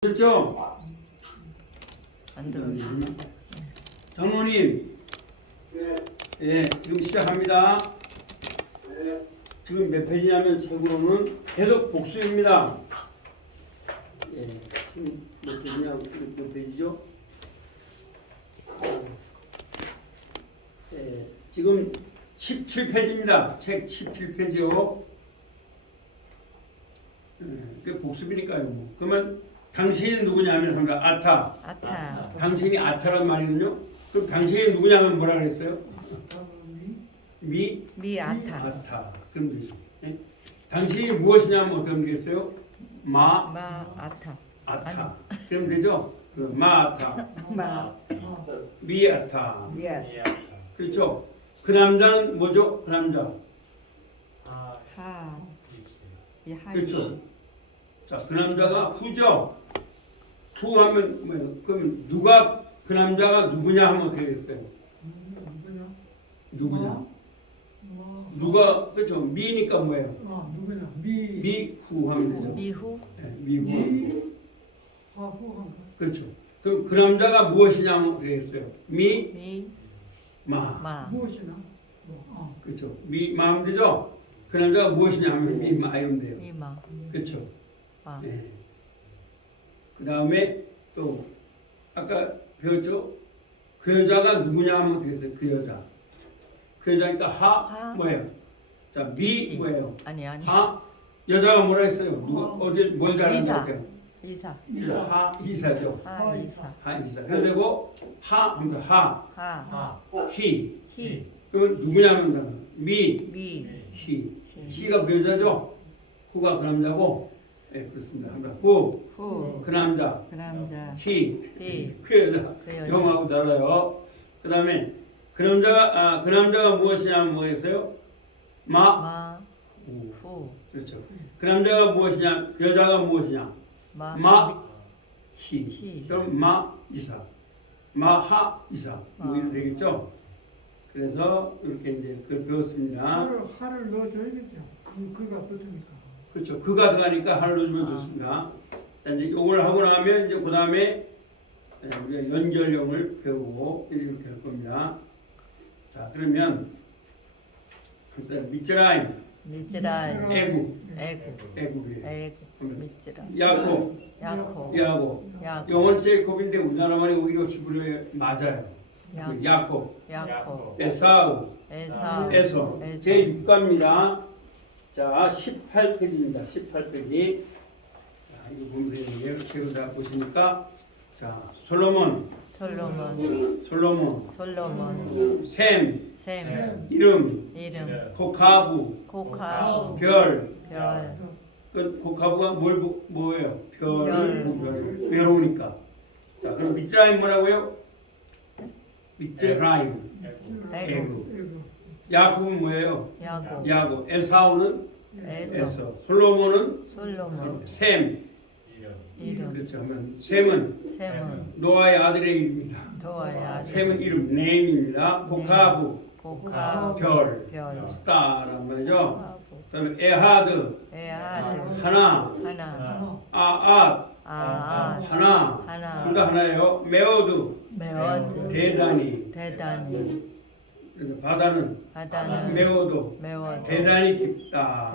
됐죠? 안 들어. 장모님, 예, 지금 시작합니다. 지금 몇 페이지냐면 책으로는 계속 복수입니다. 예, 지금 몇 페이지냐, 몇 페이지죠? 예, 지금 17페이지입니다. 책 17페이지요. 예, 그 복습이니까요. 뭐. 그러면 당신이 누구냐면 한다. 아타. 아타. 당신이 아타란 말이거든요. 그럼 당신이 누구냐면 뭐라 그랬어요? 미 아타. 아타. 그럼 되죠. 예? 당신이 무엇이냐면 어떻게 되겠어요? 마 아타. 아타. 그럼 되죠? 마 아타. 마 미 아타. 미 아타. 그렇죠? 그 남자는 뭐죠? 그 남자. 하. 이 하. 그렇죠? 자, 그 남자가 후죠. 후 하면 뭐예요? 그럼 누가 그 남자가 누구냐 하면 어떻게 됐어요? 누구냐? 누가 그렇죠? 미니까 뭐예요? 누구냐? 미후 하면 되죠. 미후. 네, 미후. 후. 그렇죠. 그럼 그 남자가 무엇이냐 하면 어떻게 됐어요? 미 마. 마. 무엇이나? 그렇죠. 마 하면 되죠. 그 남자가 무엇이냐 하면 미마 이러면 돼요. 미마. 그렇죠. 마. 네. 그 다음에 또 아까 배웠죠? 그 여자가 누구냐 하면 어떻게 됐어요? 그 여자. 그 여자니까 하. 뭐예요? 자, 미 뭐예요? 아니. 하 여자가 뭐라 했어요? 누가 어디 뭘 잘한다고 이사. 했어요? 하 이사죠. 하 이사. 하 이사. 그래서 되고 하 하면 하, 하. 히. 히. 그러면 누구냐 하면 미, 미. 히. 히가 그 여자죠. 후가 그 남자고. 예, 그렇습니다. 합니다. 후, 후. 그 남자. 그 남자. 히, 히. 그 여자. 그 여자. 영하고 달라요. 그 다음에 그 남자가 무엇이냐면 뭐였어요? 마. 후. 후. 그렇죠. 그 남자가 무엇이냐? 그 여자가 무엇이냐? 마. 히. 히. 그럼 마 이사. 마하 이사. 뭐 이렇게 되겠죠? 그래서 이렇게 이제 그걸 배웠습니다. 하를 넣어줘야겠죠. 그가 붙으니까. 그렇죠. 그가 들어가니까 하를 넣어주면 좋습니다. 자, 이제 이걸 하고 나면 이제 그 다음에 우리가 연결형을 배우고 이렇게 할 겁니다. 자, 그러면 미츠라임, 미즈라임. 애굽이에요. 애굽. 미즈라임. 야곱, 야코. 영어는 제이콥인데 우리나라 말이 오히려 히브리어에 맞아요. 야곱, 야코. 에사우, 에사. 에서 제6가입니다. 자, 18페이지입니다. 18페이지. 자, 이거 보면 되는데요. 제가 다 보시니까 자, 솔로몬, 셈, 이름, 코카부, 별. 그 코카부가 뭐예요? 별 오니까. 자, 그럼 미츠라임 뭐라고요? 미츠라임. 애굽. 야곱은 뭐예요? 야곱. 에사우는 에서. 솔로몬은 셈. 이름. 그렇죠. 하면 셈은 노아의 아들의 이름입니다. 셈은 이름, 네임입니다. 코카부, 별, 스타란 말이죠. 그다음에 에하드, 하나, 아앗, 하나, 둘 다 하나예요. 메오드, 대단히. 그래서 바다는 메오도, 대단히 깊다.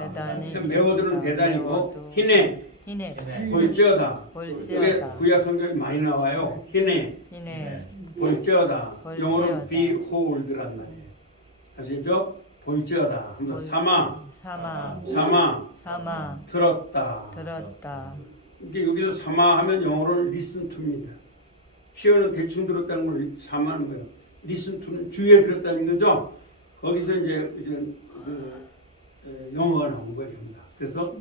메오드는 대단히고 히네, 볼지어다. 그게 구약 성경에 많이 나와요. 히네, 볼지어다. 영어로 behold란 말이에요. 아시죠? 볼지어다. 사마, 들었다. 이게 여기서 사마 하면 영어로는 listen to입니다. 피어는 대충 들었다는 걸 사마는 거예요. listen to는 주의에 들었다는 거죠. 거기서 이제 영어가 나온 거예요. 그래서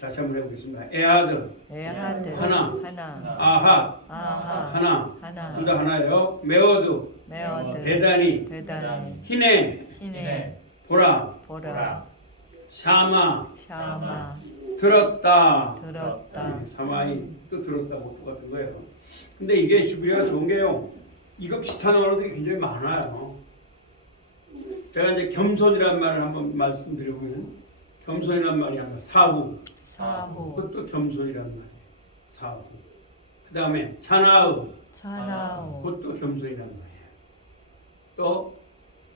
다시 한번 해보겠습니다. 에하드, 하나, 아핫, 하나, 둘 다 하나예요. 메오드, 대단히, 히네, 보라, 샤마, 들었다. 사마이 또 들었다고 똑같은 거예요. 근데 이게 히브리어가 좋은 게요. 이거 비슷한 언어들이 굉장히 많아요. 제가 이제 겸손이라는 말을 한번 말씀드려보면 겸손이라는 말이 한번 사후. 사후. 그것도 겸손이란 말이에요. 사후. 그 다음에 차나우, 차나우. 그것도 겸손이란 말이에요. 또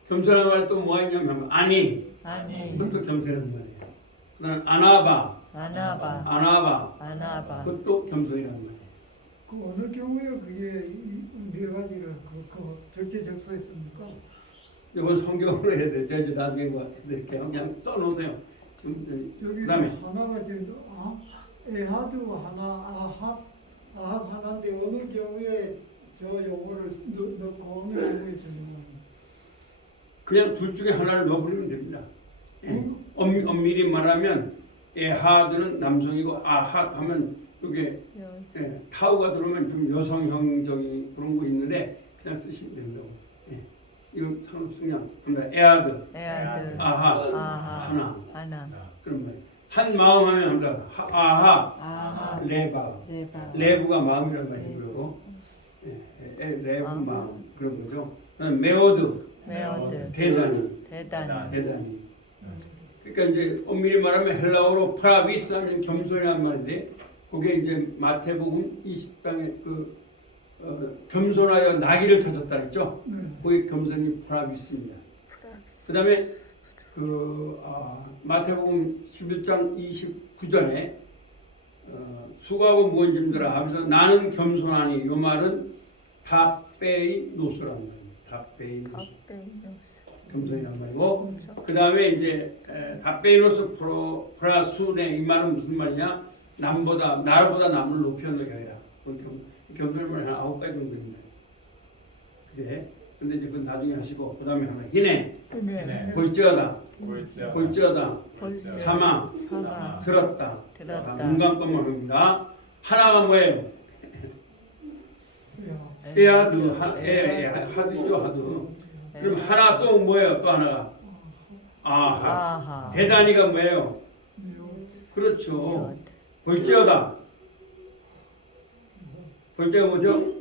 겸손한 말 또 뭐가 있냐면 아니, 아니. 그것도 겸손이란 말이에요. 그 다음에 아나바, 아나바. 아나바, 아나바. 그것도 겸손이란 말이에요. 그 어느 경우에 그게 네 가지를 그 절제적소했습니까? 이건 성경으로 해야 돼. 이제 나중에 뭐 해드릴게요. 그냥 써놓으세요. 지금 저기 그다음에 하나가 지금 에하드 하나, 아합 하나인데 어느 경우에 저 용어를 넣고 어느 경우에 쓰는 그냥 둘 중에 하나를 넣어버리면 됩니다. 엄밀히 말하면 에하드는 남성이고 아합 하면 이게 타우가 들어오면 좀 여성형적인 그런 거 있는데 그냥 쓰시면 됩니다. 이건 상습성량. 에하드, 에아드. 아하, 아하. 하나. 하나. 그런 말이에요. 한 마음 하면 합니다. 아하, 아하. 레바. 레바. 레브가 마음이란 말이고요. 레브 마음 그런 거죠. 그다음 메오드, 메오드. 대단히. 대단히. 그러니까 이제 엄밀히 말하면 헬라어로 프라비스 하면 겸손이란 말인데 그게 이제 마태복음 20장에 겸손하여 나귀를 찾았다 했죠. 그게 겸손이 프라비스입니다. 그다음에 마태복음 11장 29절에 수고하고 무거운 짐들아 하면서 나는 겸손하니 이 말은 답베이 노스라는 말입니다. 답베이 노스. 겸손이란 말이고 그 다음에 이제 답베이노스 프라수네 이 말은 무슨 말이냐 나보다 남을 높여놓은 게 아니라 겸손의 말이 한 9가지 정도 됩니다. 그게 근데 이제 그건 나중에 하시고 그 다음에 하면 희내 볼지어다 사마 들었다 눈 감고만 합니다. 하나가 뭐예요? 에하드 하드 있죠 하드. 그럼 하나 또 뭐예요? 또 하나가 아하. 대단히가 뭐예요? 그렇죠. 볼지어다. 볼지가 뭐죠?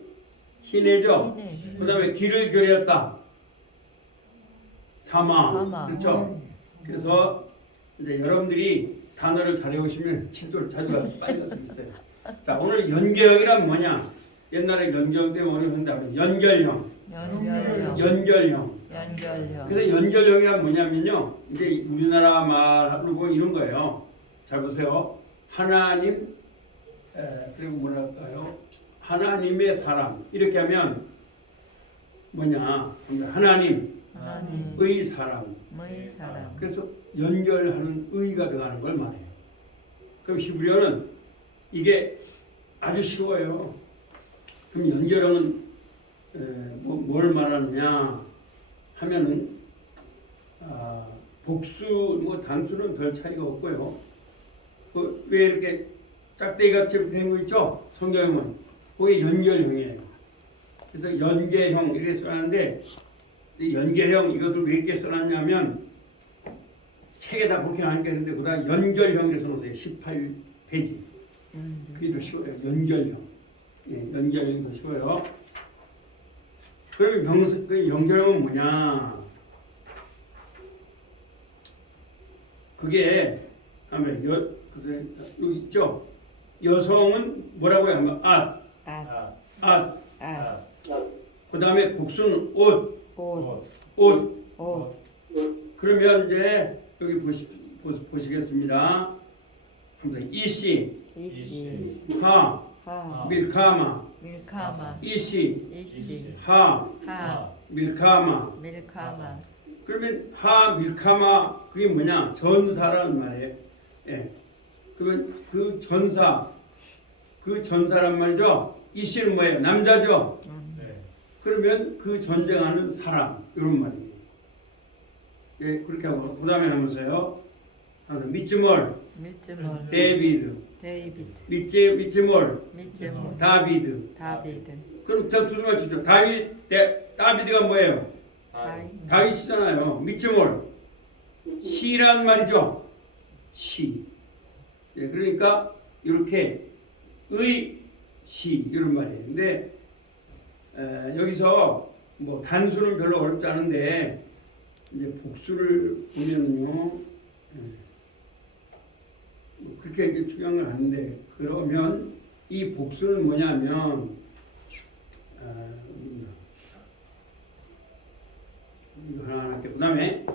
희내죠. 그 다음에 길을 교리했다. 사마. 그렇죠. 그래서 이제 여러분들이 단어를 잘 외우시면 진도를 자주 가서 빨리 갈 수 있어요. 자, 오늘 연결형이란 뭐냐? 옛날에 연결형 때문에 어려웠는데 연결형. 그래서 연결형이란 뭐냐면요. 이제 우리나라 말로 보면 이런 거예요. 잘 보세요. 하나님 그리고 뭐랄까요? 하나님의 사람 이렇게 하면 뭐냐? 하나님의 사람. 그래서 연결하는 의가 들어가는 걸 말해요. 그럼 히브리어는 이게 아주 쉬워요. 그럼 연결형은 뭘 말하느냐 하면은 복수 뭐 단수는 별 차이가 없고요. 왜 이렇게 짝대기같이 된 거 있죠? 성경은 그게 연결형이에요. 그래서 연계형 이렇게 써놨는데 연계형 이것을 왜 이렇게 써놨냐면 책에다 그렇게 안 했는데 그다음 연결형이라고 써놓으세요. 18페이지. 그게 더 쉬워요. 연결형. 연결형이 더 쉬워요. 그럼 그 연결형은 뭐냐? 그게 하면 여기 있죠. 여성은 뭐라고 하면 그 다음에 복수는 옷. 그러면 이제 여기 보시겠습니다. 이시, 하, 밀카마. 이시, 하, 밀카마. 그러면 하, 밀카마 그게 뭐냐? 전사라는 말이에요. 그러면 그 전사란 말이죠. 이시는 뭐예요? 남자죠. 그러면 그 전쟁하는 사람 이런 말이에요. 그렇게 하고 그 다음에 하면서요. 미츠몰, 데이비드, 미츠몰, 다비드. 그럼 더 두루 맞추죠. 다비드가 뭐예요? 다윗이잖아요. 미츠몰, 시란 말이죠. 시. 그러니까 이렇게 시 이런 말이에요. 근데 여기서 뭐 단수는 별로 어렵지 않은데 이제 복수를 보면요 그렇게 중요한 건 아닌데 그러면 이 복수는 뭐냐면 이거 하나 할게요. 그 다음에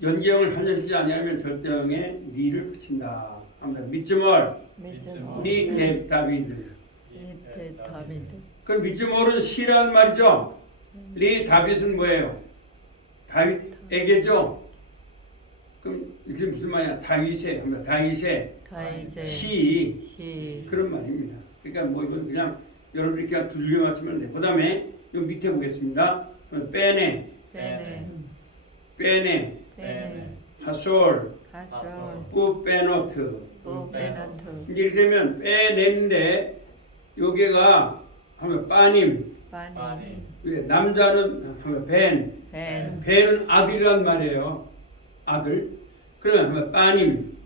연계형을 한정시키지 아니하면 절대형에 리를 붙인다. 합니다. 미즈몰 리 다비드. 다비드. 그럼 미즈몰은 시라는 말이죠. 리 다빗은 뭐예요? 다윗에게죠. 그럼 이게 무슨 말이야? 다윗의 합니다. 다윗의 시 그런 말입니다. 그러니까 뭐 이건 그냥 여러분들이 그냥 두들겨 맞추면 돼. 그 다음에 요 밑에 보겠습니다. 빼네, 하솔, 뿌빼노트. 이제 이렇게 되면 빼내는데 여기가 하면 빠님. 왜 남자는 하면 벤은 아들이란 말이에요. 아들. 그러면 하면 빠님.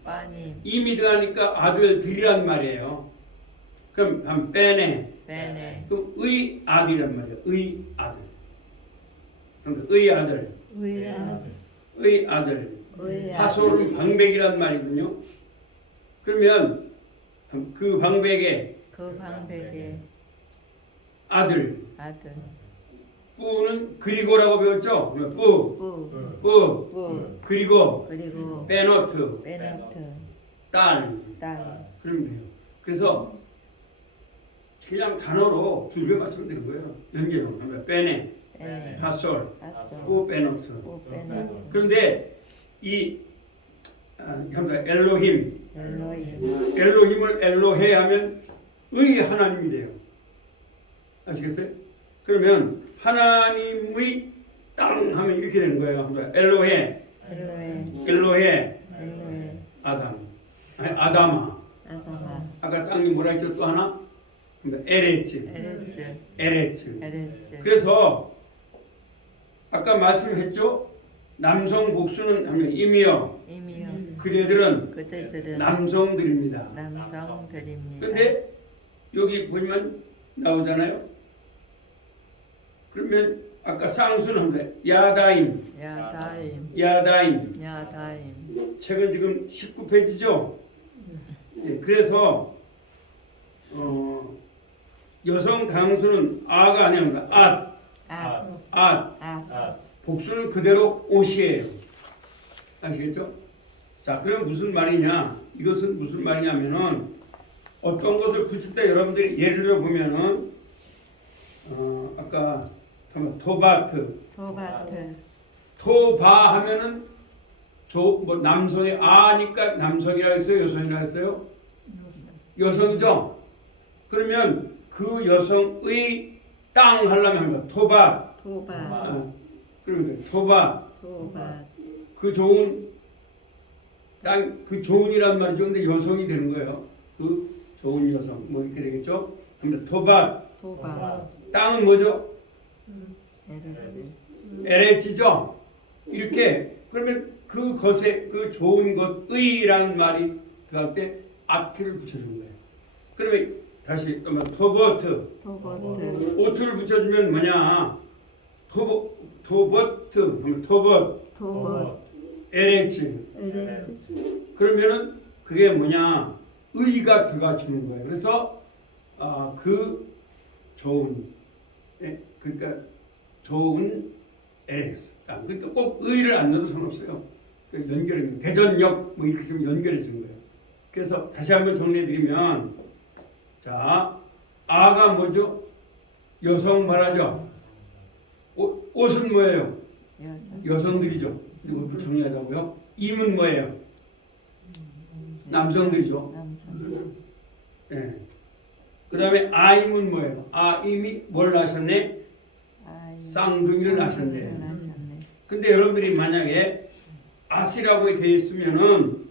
이미 들어가니까 아들들이란 말이에요. 그럼 하면 빼네. 그럼 의 아들이란 말이에요. 의 아들. 그럼 의 아들. 하솔은 방백이란 말이군요. 그러면 그 방백의 아들. 뿌는 그리고라고 배웠죠? 뿌. 그리고 빼노트. 딸. 그러면 돼요. 그래서 그냥 단어로 두개 맞추면 되는 거예요. 연계형. 빼네. 하솔. 뿌 빼노트. 그런데 이 엘로힘을 엘로헤 하면 의 하나님이 돼요. 아시겠어요? 그러면 하나님의 땅 하면 이렇게 되는 거예요. 엘로헤 아다마. 아까 땅이 뭐라 했죠? 또 하나? 에레츠. 그래서 아까 말씀했죠? 남성 복수는 하면 임이요. 그대들은 남성들입니다. 그런데 여기 보면 나오잖아요. 그러면 아까 쌍수는 야다임. 책은 지금 19페이지죠. 예, 그래서 여성 당수는 아가 아니라 복수는 그대로 옷이에요. 아시겠죠? 자, 그럼 무슨 말이냐? 이것은 무슨 말이냐면은 어떤 것을 붙일 때 여러분들이 예를 들어 보면은 아까 토바 하면은 뭐 남성이 아니까 남성이라 했어요, 여성이라 했어요? 여성이죠. 그러면 그 여성의 땅 하려면 토바. 그러면 토바. 그 좋은 땅, 그 좋은이란 말이죠. 근데 여성이 되는 거예요. 그 좋은 여성, 뭐 이렇게 되겠죠. 그러면 토바. 땅은 뭐죠? 에레지죠. 이렇게 그러면 그 것에 그 좋은 것의라는 말이 들어갈 때 아트를 붙여주는 거예요. 그러면 다시 토버트. 오트를 붙여주면 뭐냐? 토버트 하면 토벗. 에레지. 그러면은 그게 뭐냐? 의가 들어가주는 거예요. 그래서 그 좋은, 그러니까 좋은 에레스. 그러니까 꼭 의를 안 넣어도 상관없어요. 연결해 대전역 뭐 이렇게 좀 연결해 주는 거예요. 그래서 다시 한번 정리해드리면, 자, 아가 뭐죠? 여성 말하죠. 옷은 뭐예요? 여성들이죠. 이거 정리하자고요. 임은 뭐예요? 남성들이죠. 네. 그 다음에 아임은 뭐예요? 아임이 뭘 낳으셨네? 쌍둥이를 낳으셨네. 근데 여러분들이 만약에 아시라고 되어 있으면은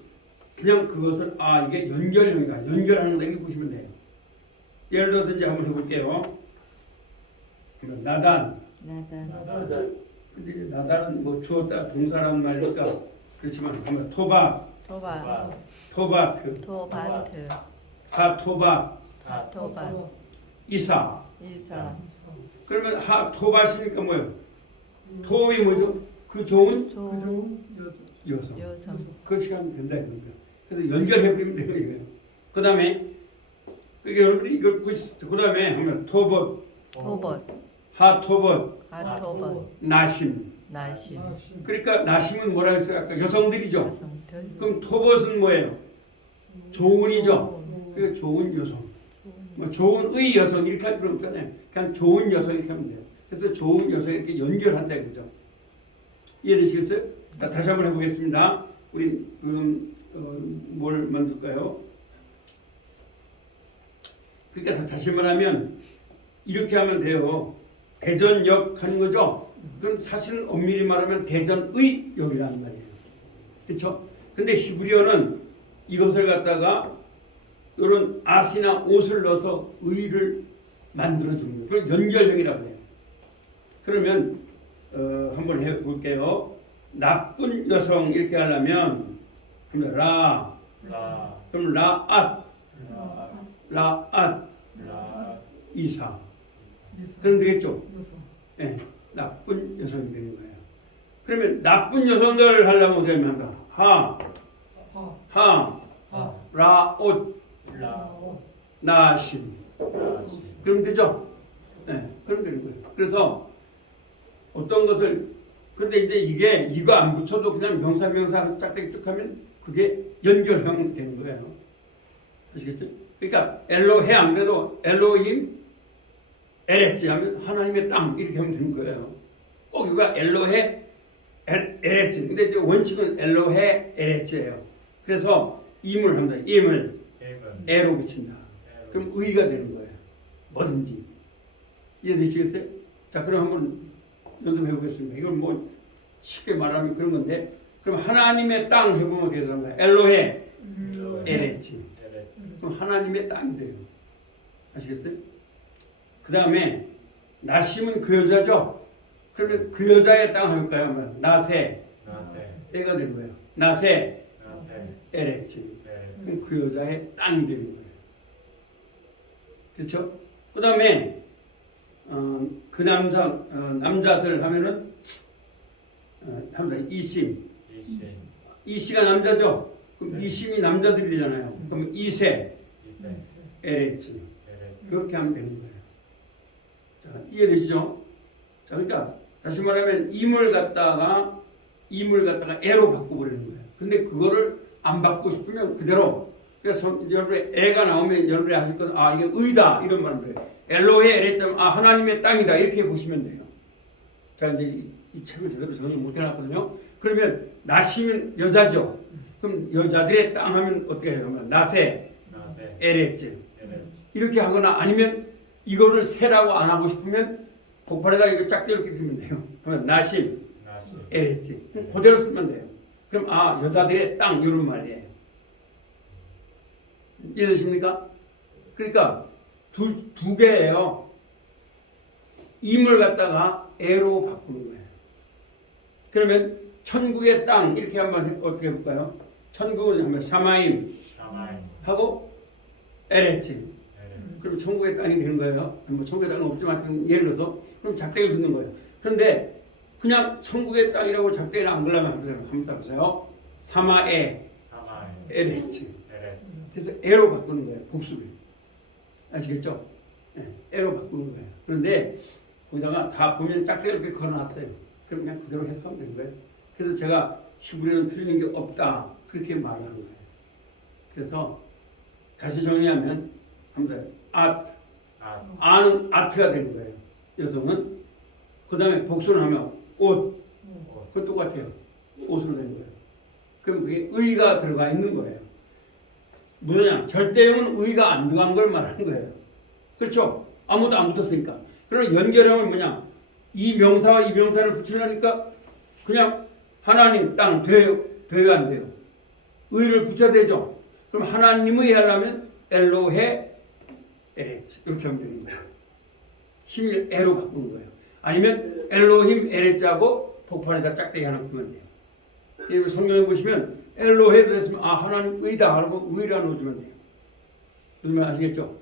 그냥 그것을 이게 연결형이다. 연결하는 거 이렇게 보시면 돼요. 예를 들어서 이제 한번 해볼게요. 나단. 근데 이제 나단은 뭐 주었다 동사라는 말이니까 그렇지만 한번 토바트. 하토바. 이사. 그러면 하토바시니까 뭐예요? 토이 뭐죠? 그 좋은 여성. 그렇게 하면 된다 이겁니다. 그래서 연결해버리면 돼요 이거예요. 그 다음에 그러니까 여러분이 이걸 그 다음에 하면 토봇, 토봇, 하토봇, 하토봇, 나심. 나심, 그러니까 나심은 뭐라 했어요? 아까 여성들이죠. 여성들, 그럼 토봇은 뭐예요? 좋은이죠. 그러니까 좋은 여성. 뭐 좋은 의 여성 이렇게 할 필요 없잖아요. 그냥 좋은 여성 이렇게 하면 돼요. 그래서 좋은 여성 이렇게 연결한다 이거죠. 이해되시겠어요? 자, 다시 한번 해보겠습니다. 우리 그럼 뭘 만들까요? 그러니까 다시 말하면 이렇게 하면 돼요. 대전역 하는 거죠. 그럼 사실은 엄밀히 말하면 대전의 역이라는 말이에요. 그렇죠? 근데 히브리어는 이것을 갖다가 이런 아시나 옷을 넣어서 의를 만들어주는 거예요. 그걸 연결형이라고 해요. 그러면 한번 해볼게요. 나쁜 여성 이렇게 하려면 그러면 그럼 라앗 이사 그럼 되겠죠? 네, 나쁜 여성이 되는 거예요. 그러면 나쁜 여성들 하려면 어떻게 하면 한다? 라옷 나심 그러면 되죠? 네, 그러면 되는 거예요. 그래서 어떤 것을 근데 이제 이거 안 붙여도 그냥 명사 짝대기 쭉 하면 그게 연결형 되는 거예요. 아시겠죠? 그러니까 엘로헤 안 그래도 엘로힘 에레츠 하면 하나님의 땅 이렇게 하면 되는 거예요. 꼭 이거 엘로헤 에레츠. 근데 이제 원칙은 엘로헤 에레츠예요. 그래서 임을 합니다. 임을 에로 붙인다. 그럼 의가 되는 거예요. 뭐든지. 이해되시겠어요? 자, 그럼 한번 연습해 보겠습니다. 이걸 뭐 쉽게 말하면 그런 건데, 그럼 하나님의 땅 해보면 어떻게 되는 엘로헤 에레츠. 그럼 하나님의 땅이 돼요. 아시겠어요? 그 다음에 나심은 그 여자죠. 그러면 그 여자의 땅 할까요? 나세 애가 되는 거예요. 나세 에레츠. 그럼 그 여자의 땅이 되는 거예요. 그렇죠? 그 다음에 그 남자들 하면은 이씨가 남자죠. 그럼 이심이 남자들이 되잖아요. 그럼 이세 에레츠 그렇게 하면 되는 거예요. 자, 이해되시죠? 자, 그러니까 다시 말하면 임을 갖다가 애로 바꿔버리는 거예요. 근데 그거를 안 바꾸고 싶으면 그대로 그래서 여러분의 애가 나오면 여러분이 하실 것은 이게 의다 이런 말을 해요. 엘로헤 에레츠 하나님의 땅이다 이렇게 보시면 돼요. 자, 이제 이 책을 제대로 정리 못 해놨거든요. 그러면 나시면 여자죠. 그럼 여자들의 땅 하면 어떻게 해요? 나세 에레츠 이렇게 하거나 아니면 이거를 세라고 안 하고 싶으면 복판에다 이렇게 짝대 이렇게 그리면 돼요. 그러면 나심 에레츠 그대로 쓰면 돼요. 그럼 여자들의 땅 이런 말이에요. 이해되십니까? 그러니까 두 개예요. 임을 갖다가 애로 바꾸는 거예요. 그러면 천국의 땅 이렇게 한번 어떻게 해볼까요? 천국은 하면 샤마임 하고 에레츠. 그럼 천국의 땅이 되는 거예요. 뭐 천국의 땅은 없지만 예를 들어서 그럼 작대기를 듣는 거예요. 그런데 그냥 천국의 땅이라고 작대기를 안 걸려면 한번 따보세요. 사마에 에레츠. 그래서 애로 바꾸는 거예요. 복수를. 아시겠죠? 네, 애로 바꾸는 거예요. 그런데 거기다가 다 보면 작게 이렇게 걸어놨어요. 그럼 그냥 그대로 해석하면 되는 거예요. 그래서 제가 히브리어는 틀리는 게 없다. 그렇게 말을 하는 거예요. 그래서 다시 정리하면 합니다. 아는 아트가 되는 거예요. 여성은. 그 다음에 복수를 하면 옷. 그건 똑같아요. 옷으로 되는 거예요. 그럼 그게 의가 들어가 있는 거예요. 뭐냐? 절대형은 의가 안 들어간 걸 말하는 거예요. 그렇죠? 아무도 안 붙었으니까. 그럼 연결형은 뭐냐? 이 명사와 이 명사를 붙이려니까 그냥 하나님 땅 돼요? 돼요? 안 돼요? 의를 붙여야 되죠? 그럼 하나님의 하려면 엘로헤 에레츠 이렇게 하면 되는 거예요. 힘을 에로 바꾸는 거예요. 아니면 엘로힘 에레츠하고 복판에다 짝대기 하나 쓰면 돼요. 여러분 성경에 보시면 엘로헤를 했으면 하나님 의다 하고 의라 넣어주면 돼요. 무슨 말 아시겠죠?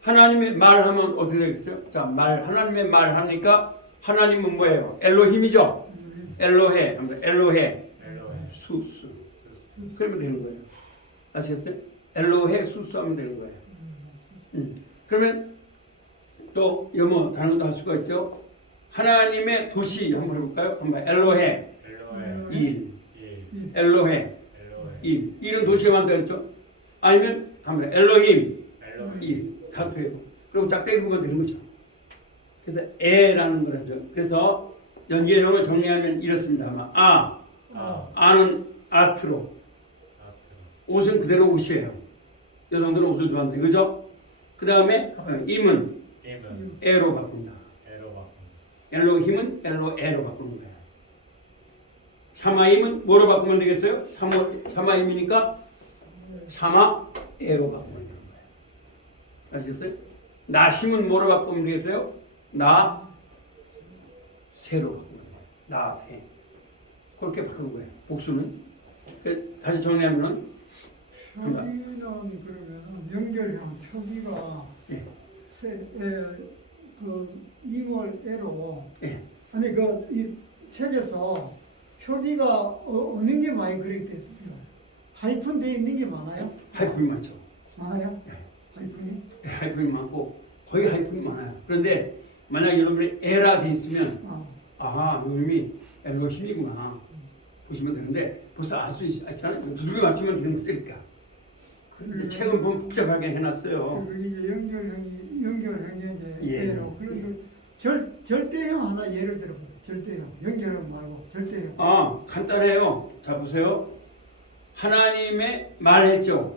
하나님의 말하면 어떻게 되겠어요? 자, 하나님의 말 하니까 하나님은 뭐예요? 엘로힘이죠? 엘로헤 수수 그러면 되는 거예요. 아시겠어요? 엘로헤 수수 하면 되는 거예요. 그러면 또 뭐 다른 것도 할 수가 있죠. 하나님의 도시 한번 해볼까요? 한번 엘로헤 일, 엘로헤 일, 일은 도시에 만들었죠. 아니면 한번 엘로힘 일, 다투해요. 그리고 짝대기 구면 되는 거죠. 그래서 에라는 거라죠. 그래서 연계형을 정리하면 이렇습니다. 아는 아트로, 옷은 그대로 옷이에요. 여성들은 옷을 좋아한다. 그죠? 그 다음에 임은 에로 바꾼다. 엘로힘은 엘로에로 바꾸는 거예요. 샤마임은 뭐로 바꾸면 되겠어요? 샤마임이니까 샤마에로 바꾸면 되는 거예요. 아시겠어요? 나심은 뭐로 바꾸면 되겠어요? 나세로 바꾸는 거예요. 나세. 그렇게 바꾸는 거예요. 복수는. 다시 정리하면은 표기는 그러면은 연결형 표기가 예. 그 2월 에로 예. 아니 그 이 책에서 표기가 어느 게 많이 그랬대요. 하이픈 돼 있는 게 많아요? 하이픈이 많죠. 많아요? 예. 하이픈이? 예, 하이픈이 많고 거의 하이픈이 많아요. 그런데 만약 여러분이 에라 돼 있으면 아하 이름이 엘로힘이구나 보시면 되는데 벌써 알 수 있잖아요. 두들겨 맞추면 되는 거니까. 근데 책은 보면 복잡하게 해놨어요. 이게 연결형인데 예, 에로 그래서 절대형 하나 예를 들어보세요. 절대형 연결형 말고 절대형. 간단해요. 자 보세요. 하나님의 말했죠.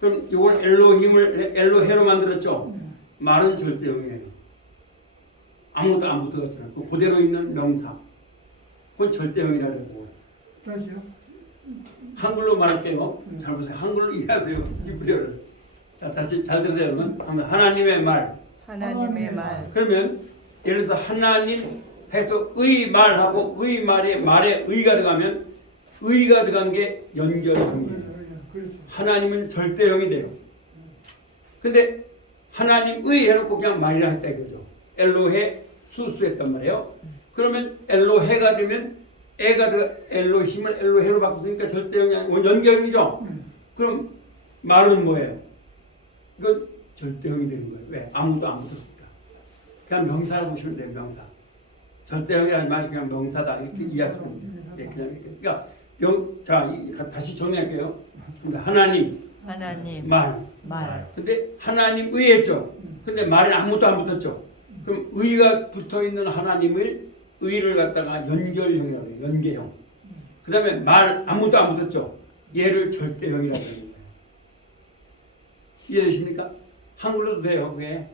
그럼 이걸 엘로힘을 엘로헤로 만들었죠. 말은 절대형이에요. 아무것도 안 붙어갔잖아요. 그대로 있는 명사. 그건 절대형이라고 해요. 다시요? 한글로 말할게요. 잘 보세요. 한글로 이해하세요. 히브리어를. 자, 다시 잘 들으세요. 여러분. 하나님의 말. 하나님의 말. 그러면 예를 들어서 하나님 해서 의 말하고 의 말에 의가 들어가면 의가 들어간 게 연결형이에요. 그렇죠. 하나님은 절대형이 돼요. 근데 하나님의 해놓고 그냥 말이라 했다 이거죠. 엘로헤 수수했단 말이에요. 그러면 엘로헤가 되면 애가 엘로힘을 엘로헤로 바꿨으니까 절대형이 아니고 연결형이죠. 그럼 말은 뭐예요? 이건 절대형이 되는 거예요. 왜? 아무도 안 붙었습니다. 그냥 명사라고 보시면 돼요. 명사. 절대형이라는 말이 그냥 명사다 이렇게 이해하시면 돼요. 예, 그냥 이렇게. 그러니까 다시 정리할게요. 하나님 말. 근데 하나님 의했죠. 근데 말에 아무도 안 붙었죠. 그럼 의가 붙어 있는 하나님을 의를 갖다가 연결형이라고 해요. 연계형. 그 다음에 말 아무도 안 붙었죠. 얘를 절대형이라고 하는 거예요. 이해되십니까? 한글로도 돼요. 그게.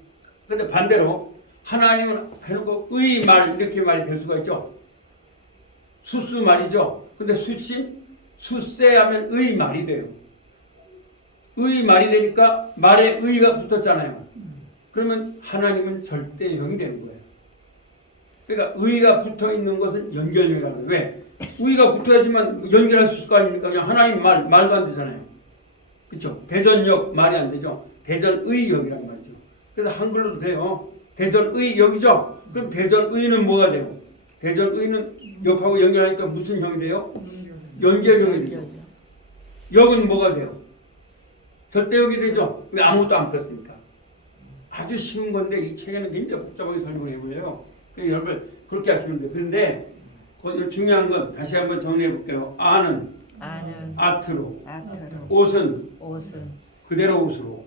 근데 반대로 하나님은 해놓고 의 말 이렇게 말이 될 수가 있죠. 수수 말이죠. 근데 수심 수세 하면 의 말이 돼요. 의 말이 되니까 말에 의가 붙었잖아요. 그러면 하나님은 절대형이 되는 거예요. 그러니까 의가 붙어 있는 것은 연결형이라고 해요. 왜? 의가 붙어야지만 연결할 수 있을 거 아닙니까? 그냥 하나님 말도 안 되잖아요. 그렇죠? 대전역 말이 안 되죠. 대전의역이란 말이죠. 그래서 한글로도 돼요. 대전의역이죠. 그럼 대전의는 뭐가 돼요? 대전의는 역하고 연결하니까 무슨 형이 돼요? 연결형이 되죠. 역은 뭐가 돼요? 절대역이 되죠. 왜 아무것도 안 붙었으니까. 아주 쉬운 건데 이 책에는 굉장히 복잡하게 설명해 보여요. 여러분 그렇게 하시면 돼요. 그런데 중요한 건 다시 한번 정리해 볼게요. 아는 아트로. 옷은 그대로 옷으로.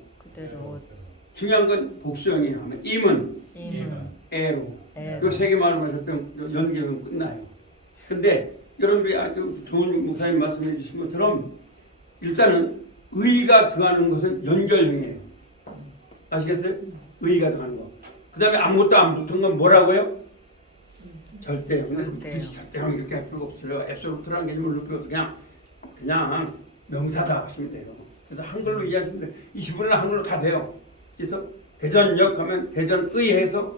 중요한 건 복수형이에요. 하면 임은 에로. 이 세 개만 해서 연결은 끝나요. 근데 여러분들이 아주 좋은 목사님 말씀해 주신 것처럼 일단은 의가 들어가는 것은 연결형이에요. 아시겠어요? 의가 들어가는 거. 그 다음에 아무것도 안 붙은 건 뭐라고요? 절대형. 절대형 이렇게 할 필요가 없어요. 앱솔루트라는 개념을 넣을 필요 없어요. 그냥 명사다 하시면 돼요. 그래서 한글로 이해하시면 돼요. 20분이나 한글로 다 돼요. 그래서 대전역 하면 대전의 해서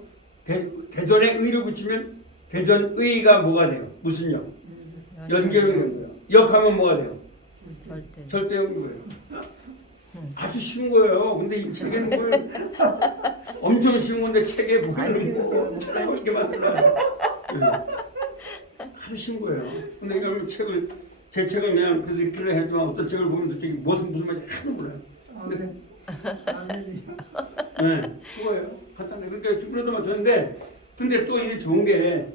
대전에 의를 붙이면 대전의가 뭐가 돼요? 무슨 역? 연결형이 되는 거예요. 역하면 뭐가 돼요? 절대형이 뭐예요? 아주 쉬운 거예요. 근데 이 책에는 뭘 엄청 쉬운 건데 책에 보면 엄청 이렇게 만들어요. 아주 쉬운 거예요. 근데 이걸 제 책을 그냥 그래도 이렇게 해주면 어떤 책을 보면 도대체 무슨 말인지 하나도 몰라요. 근데 아멘이. 네, 그거예요. 간단해. 그러니까 주문에도 저는데 근데 또 이게 좋은 게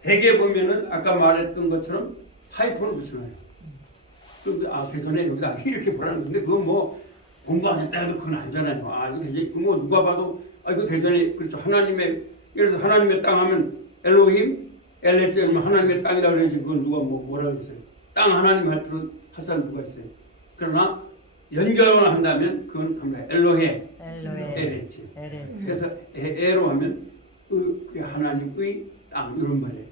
대개 보면은 아까 말했던 것처럼 하이폰을 붙여놔요. 그런데 대전에 여기다 이렇게 보라는 건데 그건 뭐 공부 안 했다 해도 그건 아니잖아요. 이거 대전에 뭐 누가 봐도 이거 대전에 그렇죠. 하나님의 예를 들어서 하나님의 땅 하면 엘로힘, 엘레제면 하나님의 땅이라 그러지 그건 누가 뭐라 그랬어요. 땅 하나님 할 필요는 할 사람 누가 있어요. 그러나 연결을 한다면 그건 합니다. 엘로헤, 엘레제. 그래서 에로 하면 그게 하나님의 땅 이런 말이에요.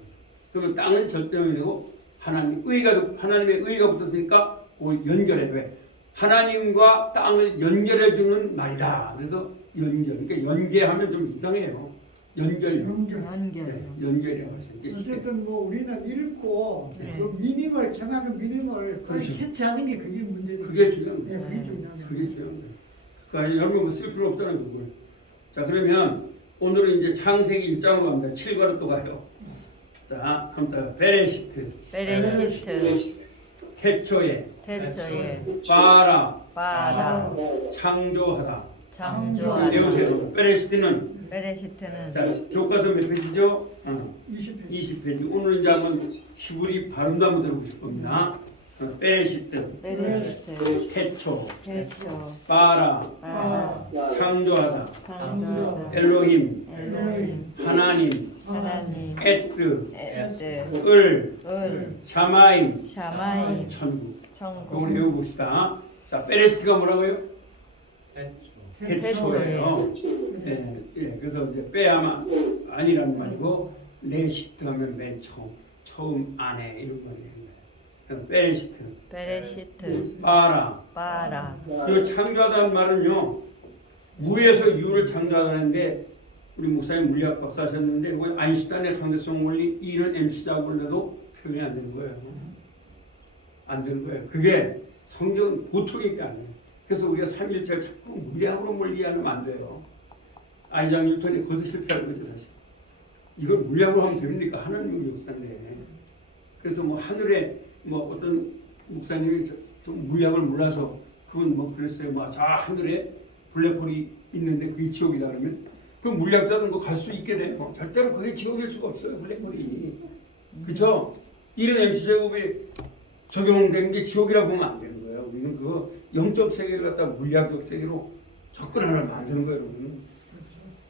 그러면 땅은 절대형이 되고 하나님의 의가 붙었으니까 그걸 연결해. 왜? 하나님과 땅을 연결해 주는 말이다. 그래서 연결. 그러니까 연계하면 좀 이상해요. 연결이라고 하시는 어쨌든 뭐 우리는 읽고 네. 그 미닝을 정확한 미닝을 그렇죠. 캐치하는 게 그게 문제죠. 그게 중요한 거예요. 그게 중요한 거예요. 그게 중요한 거예요. 그러니까 여러분 쓸 필요 없잖아요, 그걸. 자, 그러면 오늘은 이제 창세기 1장으로 갑니다. 7과로 또 가요. 자, 한번 베레시트, 태초에, 바라, 창조하다. 외우세요. 베레시트는 자, 교과서 몇 페이지죠? 20페이지. 오늘 이제 한번 히브리 발음도 한번 들어보실 겁니다. 베레시트, 태초, 바라, 창조하다, 엘로힘, 하나님, 에트, 을, 샤마임, 천국. 이걸 외워봅시다. 자, 베레시트가 뭐라고요? 태초예요. 그래서 이제 빼야만 아니라는 말이고 레시트 하면 맨 처음 안에 이런 말이에요. 베레시트, 바라. 이 창조하다는 말은요 무에서 유를 창조하다는데 우리 목사님 물리학 박사 하셨는데 그거 아인슈타인의 상대성 원리 E는 MC 작업을 해도 표현이 안 되는 거예요. 안 되는 거예요. 그게 성경은 보통이 게 아니에요. 그래서 우리가 삼일체를 자꾸 물리학으로 이해하면 안 돼요. 아이작 뉴턴이 거기서 실패한 거죠 사실. 이걸 물리학으로 하면 됩니까? 하나님의 역사인데. 그래서 뭐 하늘에 뭐 어떤 목사님이 좀 물리학을 몰라서 그건 뭐 그랬어요. 뭐 저 하늘에 블랙홀이 있는데 그게 지옥이다 그러면 그 물리학자는 갈 수 있게 돼요. 절대로 그게 지옥일 수가 없어요. 블랙홀이. 그렇죠? 이런 MC 제곱이 적용되는 게 지옥이라고 보면 안 되는 거예요. 우리는 그 영적 세계를 갖다 물리학적 세계로 접근하면 안 되는 거예요. 여러분.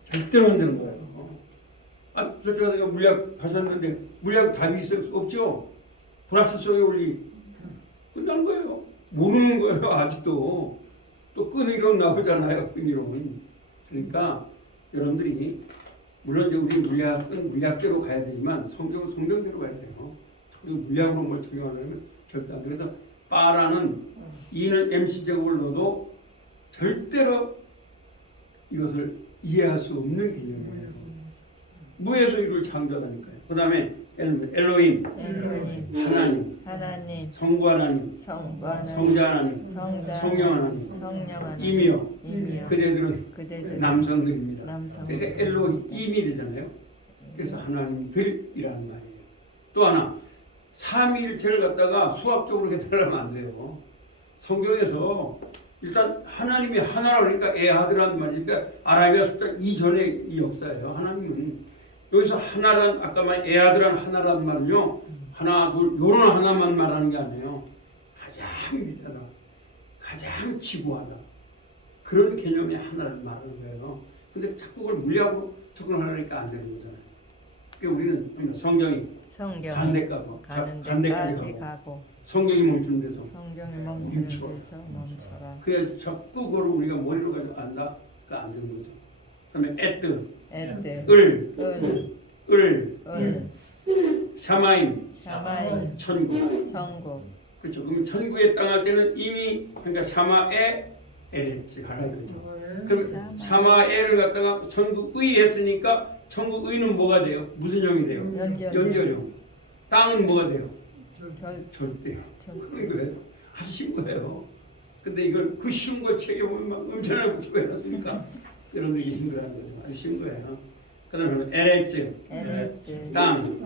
절대로 안 되는 거예요. 솔직히 제가 물리학 하셨는데 물리학 답이 없죠? 불확실성의 원리 끝나는 거예요. 모르는 거예요. 아직도. 또 끈이론 나오잖아요. 끈이론. 그러니까 여러분들이 물론 이제 우리 물리학은 물리학대로 가야 되지만 성경은 성경대로 가야 돼요. 물리학으로 뭘 적용하려면 절대 안 돼. 그래서 바라는 이는 MC 제곱을 넣어도 절대로 이것을 이해할 수 없는 개념이에요. 무에서 이를 창조하다니까요. 그 다음에 엘로힘, 하나님, 성부 하나님, 성자 하나님, 성령 하나님, 이미요. 그대들은 남성들입니다. 그러니까 엘로힘이 되잖아요. 그래서 하나님들이라는 말이에요. 또 하나 삼위일체를 갖다가 수학적으로 계산하면 안 돼요. 성경에서 일단 하나님이 하나라 그러니까 에하드라는 말이 그러니까 아라비아 숫자 이전의 이 역사예요. 하나님은 여기서 하나란 아까 말 에하드란 하나란 말은요 하나 둘 요런 하나만 말하는 게 아니에요. 가장 위대하다, 가장 지구하다 그런 개념의 하나를 말하는 거예요. 근데 자꾸 그걸 물리학으로 접근하려니까 안 되는 거잖아요. 그러니까 우리는 성경이 가는 데까지 가고 성경이 멈추는 데서 멈춰라. 그래서 자꾸 그걸 우리가 머리로 가지고 안다? 그 안 되는 거죠. 그다음에 을, 샤마임, 천국. 그렇죠. 그럼 천국의 땅 할 때는 이미 그러니까 샤마에 에랬지 하라 이거죠. 그럼 샤마에를 갖다가 천국의 했으니까 천국의는 뭐가 돼요? 무슨 영이 돼요? 연결형. 땅은 뭐가 돼요? 절대요. 그런 거예요. 아주 쉬운 거예요. 근데 이걸 그 쉬운 걸 책에 보면 막 엄청나게 붙이고 해놨으니까 여러분들이 힘들어하는 거죠. 아주 쉬운 거예요. 그 다음에 에레츠, 땅,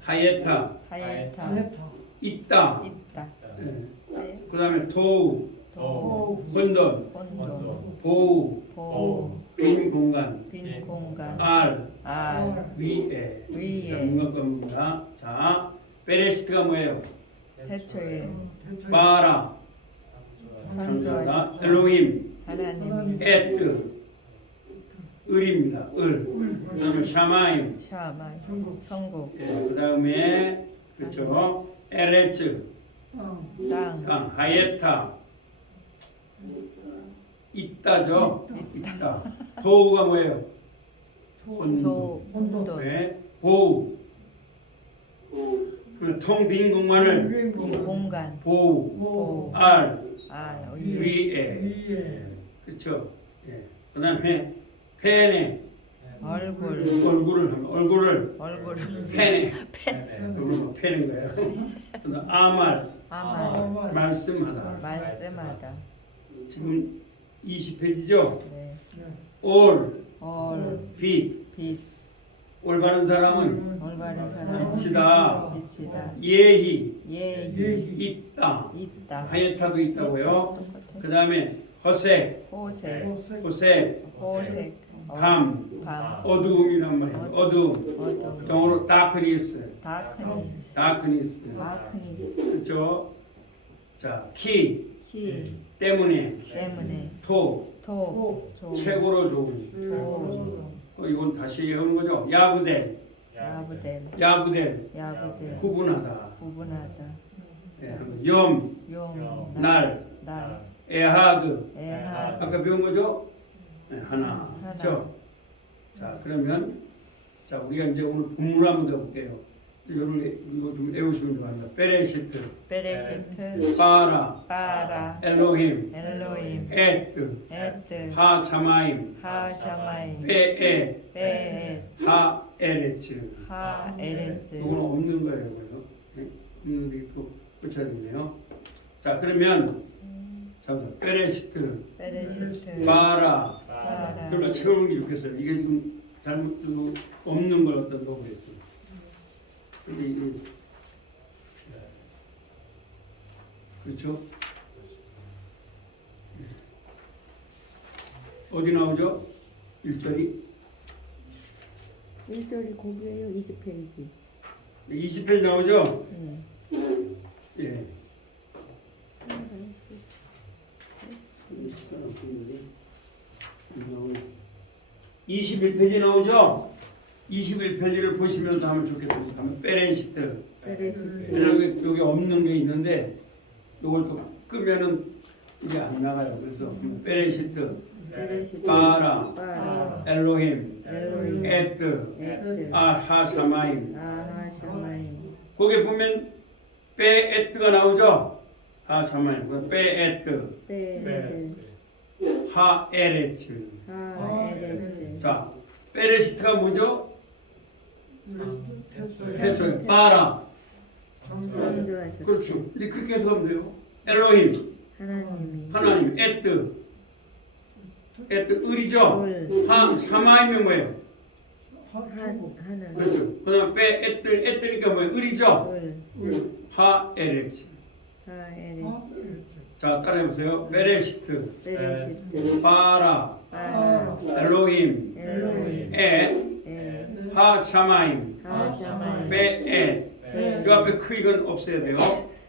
하예타, 있다. 그 다음에 도우, 혼돈, 혼돈, 보우, 보호, 빈 공간, 빈 공간, 알, 알, 위에. 자, 위에, 문각법입니다. 자, 베레시트가 뭐예요? 태초에 바라, 창조하다. 엘로힘, 하나님이 에트, 을입니다. 을. 그다음에 샤마임. 샤마, 천국, 예, 그다음에 그렇죠. 에레츠, 땅, 땅. 하예타, 있다죠. 있다. 도우가 뭐예요? 혼돈. 혼돈, 네. 보우. 그리고 텅빈 공간을 공간, 보우. 보호, 알, 알, 위에. 그렇죠. 예. 그다음에 페네. 얼굴을 얼굴, 페네. 얼굴을 페는 거예요. 그다음 아말, 아말, 말씀하다. 말씀하다, 지금 20페이지죠. 네, 올, 빛, 빛. 올바른 사람은 올바른 사람, 빛이다. 빛이다, 예희, 예의, 있다. 있다, 하예타도 있다고요. 그 다음에 허색, 호색, 호색, 밤, 밤, 어두움이란 말이에요. 어두움. 어둠, 영어로 다크니스, 다크니스, 다크니스. 그렇죠. 자, 키 키, 때문에, 때문에, 토 조, 최고로 좋은. 이건 다시 외우는 거죠. 야부델, 야부델, 구분하다. 구분하다, 예, 염, 용, 날, 날, 에하드. 에하드, 아까 배운 거죠? 네, 하나. 그렇죠? 자, 그러면 자, 우리가 이제 오늘 본문을 한번 더 볼게요. 이거 좀 외우시면 좋아합니다. 베레시트, 베레시트, 바라, 엘로힘, 에트, 하샤마임, 베에, 하에레츠. 이거는 없는 거예요. 이거요. 네? 없는 게 또 붙여야 되네요. 자, 그러면 잠깐 베레시트, 바라. 그걸 채우는 게 좋겠어요. 이게 지금 잘못 없는 걸 어떤 넣어보겠어요. 근데 이게 그렇죠? 어디 나오죠? 1절이 1절이 거기에요. 20페이지. 20페이지 나오죠? 예. 21페이지 나오죠? 21페이지를 보시면서 하면 좋겠습니다. 하면 베레시트. 여기 없는 게 있는데 이걸 또 끄면은 이게 안 나가요. 그래서 베레시트, 바라, 엘로힘, 에트, 하샤마임. 거기에 보면 베에트가 나오죠? 하샤마임. 베에트, 하에레츠. 자, 베레시트가 뭐죠? 태초에 바라. 그렇죠. 근데 그렇게 해석하면 돼요. 엘로힘, 하나님, 에트, 을이죠. 샤마임이 뭐예요? 그렇죠. 그다음 에트니까 뭐예요? 을이죠. 하에레츠. 자, 따라해보세요. 베레시트, 바라, 엘로힘, 에, 하샤마임, 베에. 이 앞에 이건 없애야 돼요.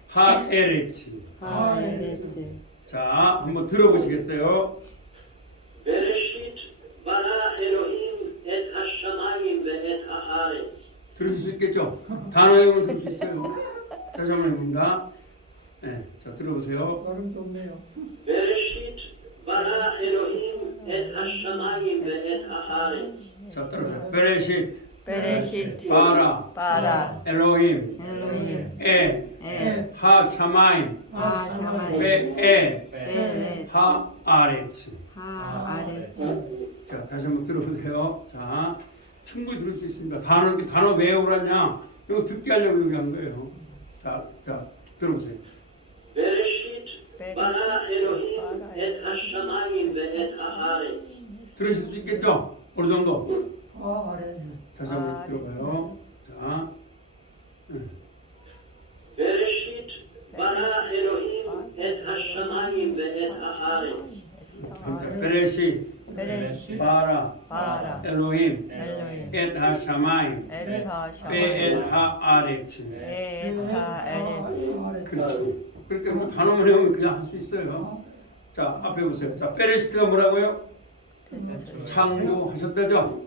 하에레츠. 자, 한번 들어보시겠어요? 들으실 수 있겠죠? 단어용을 들을 수 있어요. 다시 한번 해봅니다. 네, 자, 들어보세요. 발음 좋네요. 자, 따라해보세요. 베레시트, 바라, 엘로힘, 하샤마임, 베에, 하아레츠. 자, 다시 한번 들어보세요. 자, 충분히 들을 수 있습니다. 단어 외우라냐? 이거 듣게 하려고 여기 한 거예요. 자, 들어보세요. 들으실 수 있겠죠? 어느 정도? 다시 한번 들어봐요. 자, את השמיים ואת הארץ. 베레시 베레시 바라 바라 엘로힘 엘로힘 엣 하샤마임 에타 베엣 샤마임 하아레츠. 에타 에레츠 그렇죠. 그렇게 뭐 단어만 외우면 그냥 할 수 있어요. 자, 앞에 보세요. 자, 베레시트가 뭐라고요? 창조하셨다죠?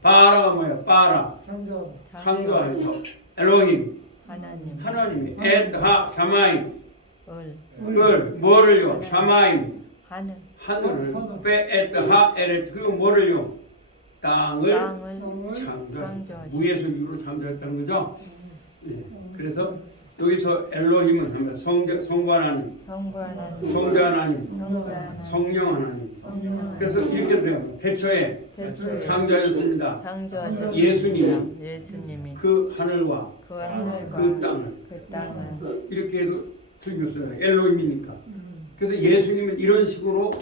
바라가 뭐예요? 바라. 창조. 창조하셨어. 엘로힘 하나님 하나님이 엣 하샤마임 을 뭐를요? 샤마임 하늘 하늘을 베엣 하에레츠 그리고 뭐를요? 땅을 땅을 창조하셨다. 창조하셨다. 무에서 유로 창조했다는 거죠. 예. 그래서 여기서 엘로힘은 성부 하나님, 성부 하나님 성자 하나님, 성자 하나님 성령 하나님. 성령 하나님 그래서 이렇게 돼요. 태초에 대초에 창조하였습니다. 창조하셨습니다. 예수님이 그 하늘과 그 하늘과 그 땅을 그 땅을 이렇게 해도 틀렸어요. 엘로힘이니까. 그래서 예수님은 이런 식으로